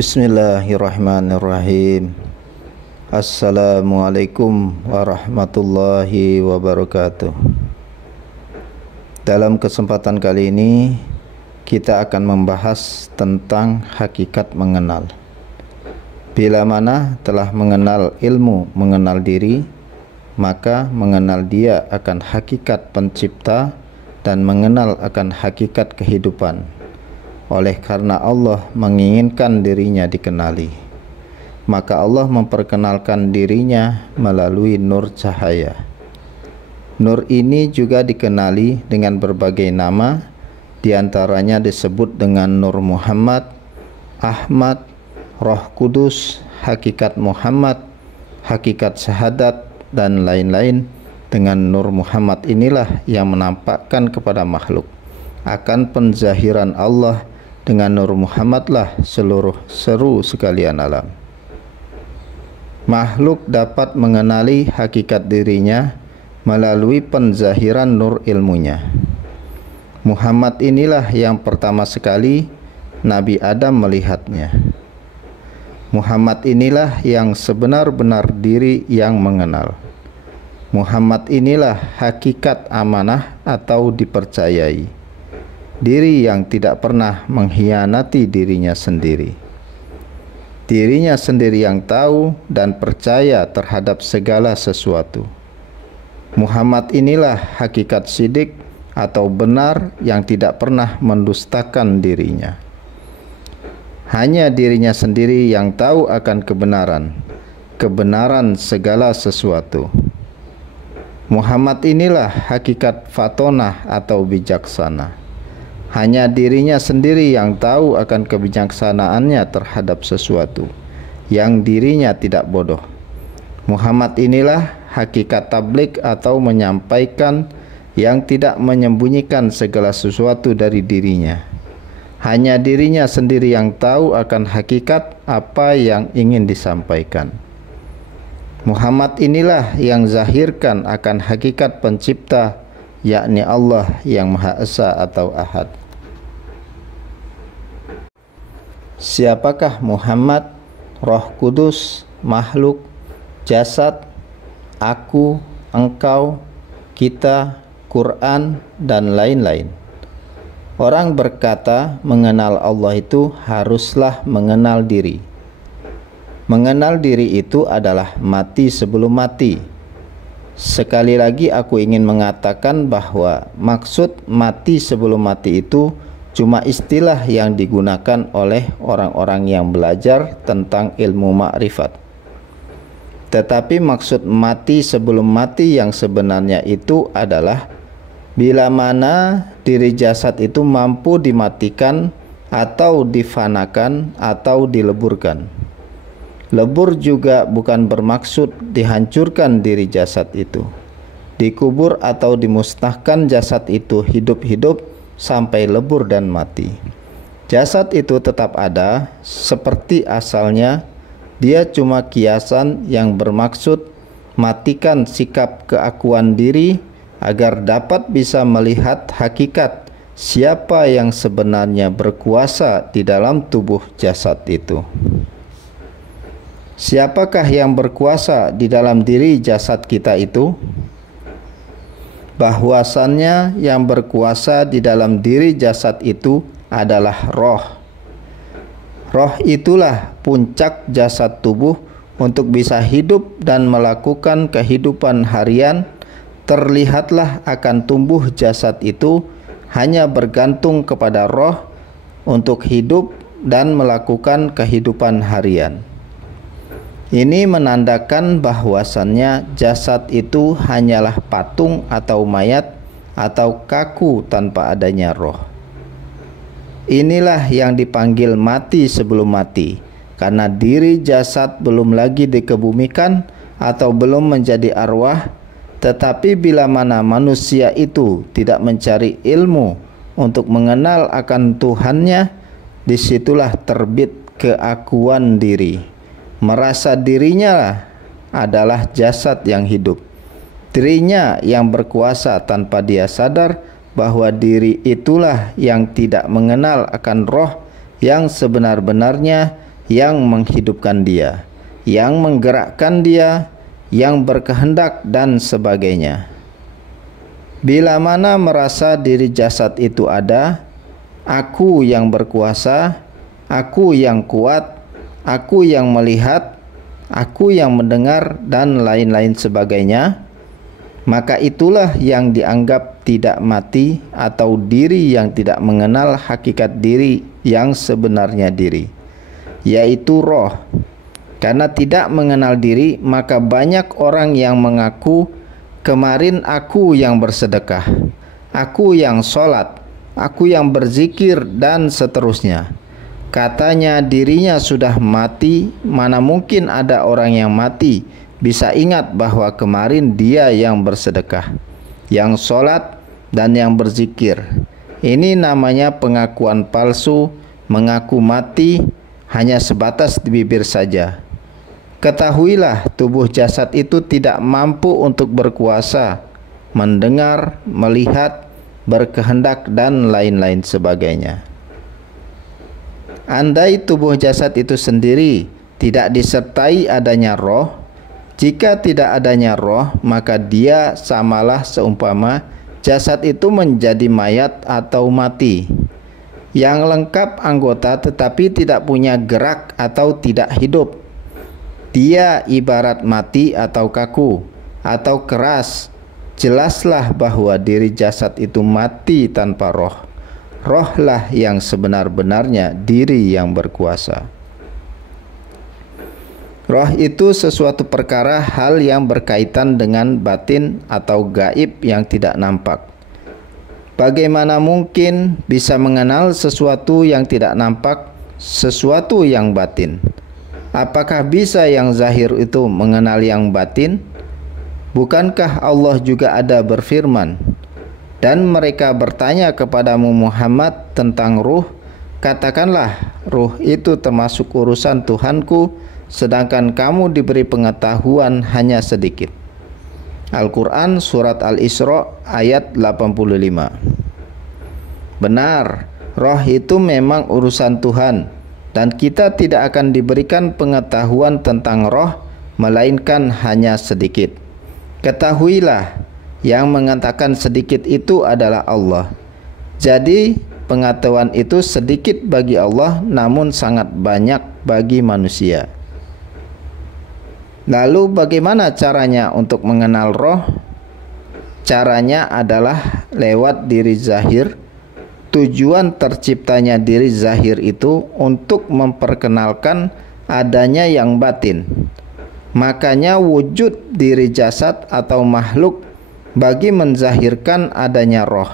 Bismillahirrahmanirrahim. Assalamualaikum warahmatullahi wabarakatuh. Dalam kesempatan kali ini kita akan membahas tentang hakikat mengenal. Bila mana telah mengenal ilmu mengenal diri, maka mengenal dia akan hakikat pencipta dan mengenal akan hakikat kehidupan. Oleh karena Allah menginginkan dirinya dikenali, maka Allah memperkenalkan dirinya melalui nur cahaya. Nur ini juga dikenali dengan berbagai nama, diantaranya disebut dengan Nur Muhammad, Ahmad, Roh Kudus, Hakikat Muhammad, Hakikat Syahadat, dan lain-lain. Dengan Nur Muhammad inilah yang menampakkan kepada makhluk akan penzahiran Allah. Dengan Nur Muhammadlah seluruh seru sekalian alam. Makhluk dapat mengenali hakikat dirinya melalui penzahiran nur ilmunya. Muhammad inilah yang pertama sekali Nabi Adam melihatnya. Muhammad inilah yang sebenar-benar diri yang mengenal. Muhammad inilah hakikat amanah atau dipercayai. Diri yang tidak pernah mengkhianati dirinya sendiri. Dirinya sendiri yang tahu dan percaya terhadap segala sesuatu. Muhammad inilah hakikat sidik atau benar yang tidak pernah mendustakan dirinya. Hanya dirinya sendiri yang tahu akan kebenaran segala sesuatu. Muhammad inilah hakikat fatonah atau bijaksana. Hanya dirinya sendiri yang tahu akan kebijaksanaannya terhadap sesuatu, yang dirinya tidak bodoh. Muhammad inilah hakikat tablik atau menyampaikan yang tidak menyembunyikan segala sesuatu dari dirinya. Hanya dirinya sendiri yang tahu akan hakikat apa yang ingin disampaikan. Muhammad inilah yang zahirkan akan hakikat pencipta, yakni Allah yang Maha Esa atau Ahad. Siapakah Muhammad? Roh Kudus, makhluk, jasad, aku, engkau, kita, Quran, dan lain-lain. Orang berkata mengenal Allah itu haruslah mengenal diri. Mengenal diri itu adalah mati sebelum mati. Sekali lagi aku ingin mengatakan bahwa maksud mati sebelum mati itu cuma istilah yang digunakan oleh orang-orang yang belajar tentang ilmu makrifat. Tetapi maksud mati sebelum mati yang sebenarnya itu adalah bila mana diri jasad itu mampu dimatikan atau difanakan atau dileburkan. Lebur juga bukan bermaksud dihancurkan diri jasad itu, dikubur atau dimusnahkan jasad itu hidup-hidup sampai lebur dan mati. Jasad itu tetap ada seperti asalnya. Dia cuma kiasan yang bermaksud matikan sikap keakuan diri agar dapat bisa melihat hakikat siapa yang sebenarnya berkuasa di dalam tubuh jasad itu. Siapakah yang berkuasa di dalam diri jasad kita itu? Bahwasannya yang berkuasa di dalam diri jasad itu adalah roh. Roh itulah puncak jasad tubuh untuk bisa hidup dan melakukan kehidupan harian. Terlihatlah akan tumbuh jasad itu hanya bergantung kepada roh untuk hidup dan melakukan kehidupan harian. Ini menandakan bahwasannya jasad itu hanyalah patung atau mayat atau kaku tanpa adanya roh. Inilah yang dipanggil mati sebelum mati, karena diri jasad belum lagi dikebumikan atau belum menjadi arwah. Tetapi bila mana manusia itu tidak mencari ilmu untuk mengenal akan Tuhannya, disitulah terbit keakuan diri. Merasa dirinya adalah jasad yang hidup. Dirinya yang berkuasa tanpa dia sadar bahwa diri itulah yang tidak mengenal akan roh yang sebenar-benarnya, yang menghidupkan dia, yang menggerakkan dia, yang berkehendak dan sebagainya. Bila mana merasa diri jasad itu ada, aku yang berkuasa, aku yang kuat, aku yang melihat, aku yang mendengar, dan lain-lain sebagainya, maka itulah yang dianggap tidak mati atau diri yang tidak mengenal hakikat diri yang sebenarnya diri, yaitu roh. Karena tidak mengenal diri, maka banyak orang yang mengaku, kemarin aku yang bersedekah, aku yang sholat, aku yang berzikir, dan seterusnya. Katanya dirinya sudah mati, mana mungkin ada orang yang mati bisa ingat bahwa kemarin dia yang bersedekah, yang sholat, dan yang berzikir. Ini namanya pengakuan palsu, mengaku mati hanya sebatas di bibir saja. Ketahuilah, tubuh jasad itu tidak mampu untuk berkuasa, mendengar, melihat, berkehendak, dan lain-lain sebagainya. Andai tubuh jasad itu sendiri tidak disertai adanya roh, jika tidak adanya roh, maka dia samalah seumpama jasad itu menjadi mayat atau mati, yang lengkap anggota tetapi tidak punya gerak atau tidak hidup. Dia ibarat mati atau kaku atau keras. Jelaslah bahwa diri jasad itu mati tanpa roh. Rohlah yang sebenar-benarnya diri yang berkuasa. Roh itu sesuatu perkara, hal yang berkaitan dengan batin atau gaib yang tidak nampak. Bagaimana mungkin bisa mengenal sesuatu yang tidak nampak, sesuatu yang batin? Apakah bisa yang zahir itu mengenal yang batin? Bukankah Allah juga ada berfirman, dan mereka bertanya kepadamu Muhammad tentang ruh, katakanlah, ruh itu termasuk urusan Tuhanku, sedangkan kamu diberi pengetahuan hanya sedikit. Al-Quran Surat Al-Isra ayat 85. Benar, roh itu memang urusan Tuhan, dan kita tidak akan diberikan pengetahuan tentang roh, melainkan hanya sedikit. Ketahuilah, yang mengatakan sedikit itu adalah Allah. Jadi, pengetahuan itu sedikit bagi Allah, namun sangat banyak bagi manusia. Lalu bagaimana caranya untuk mengenal roh? Caranya adalah lewat diri zahir. Tujuan terciptanya diri zahir itu untuk memperkenalkan adanya yang batin. Makanya wujud diri jasad atau makhluk bagi menzahirkan adanya roh.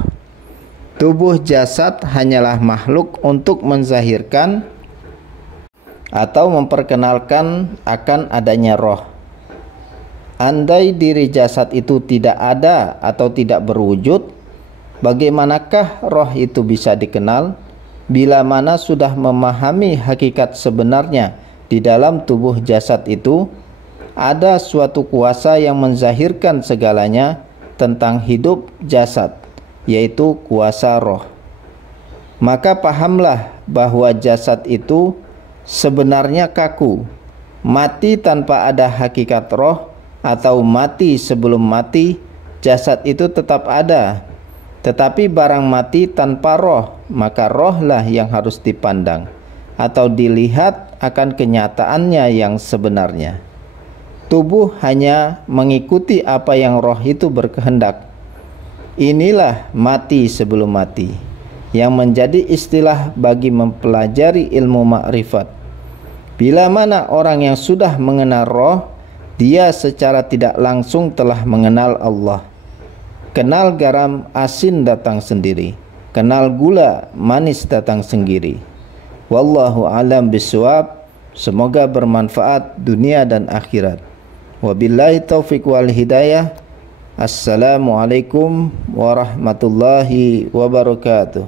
Tubuh jasad hanyalah makhluk untuk menzahirkan atau memperkenalkan akan adanya roh. Andai diri jasad itu tidak ada atau tidak berwujud, bagaimanakah roh itu bisa dikenal? Bila mana sudah memahami hakikat sebenarnya di dalam tubuh jasad itu, ada suatu kuasa yang menzahirkan segalanya tentang hidup jasad, yaitu kuasa roh. Maka pahamlah bahwa jasad itu sebenarnya kaku, mati tanpa ada hakikat roh, atau mati sebelum mati. Jasad itu tetap ada, tetapi barang mati tanpa roh, maka rohlah yang harus dipandang atau dilihat akan kenyataannya yang sebenarnya. Tubuh hanya mengikuti apa yang roh itu berkehendak. Inilah mati sebelum mati, yang menjadi istilah bagi mempelajari ilmu makrifat. Bila mana orang yang sudah mengenal roh, dia secara tidak langsung telah mengenal Allah. Kenal garam, asin datang sendiri. Kenal gula, manis datang sendiri. Wallahu alam bisawab. Semoga bermanfaat dunia dan akhirat. Wabillahi taufiq wal hidayah. Assalamualaikum warahmatullahi wabarakatuh.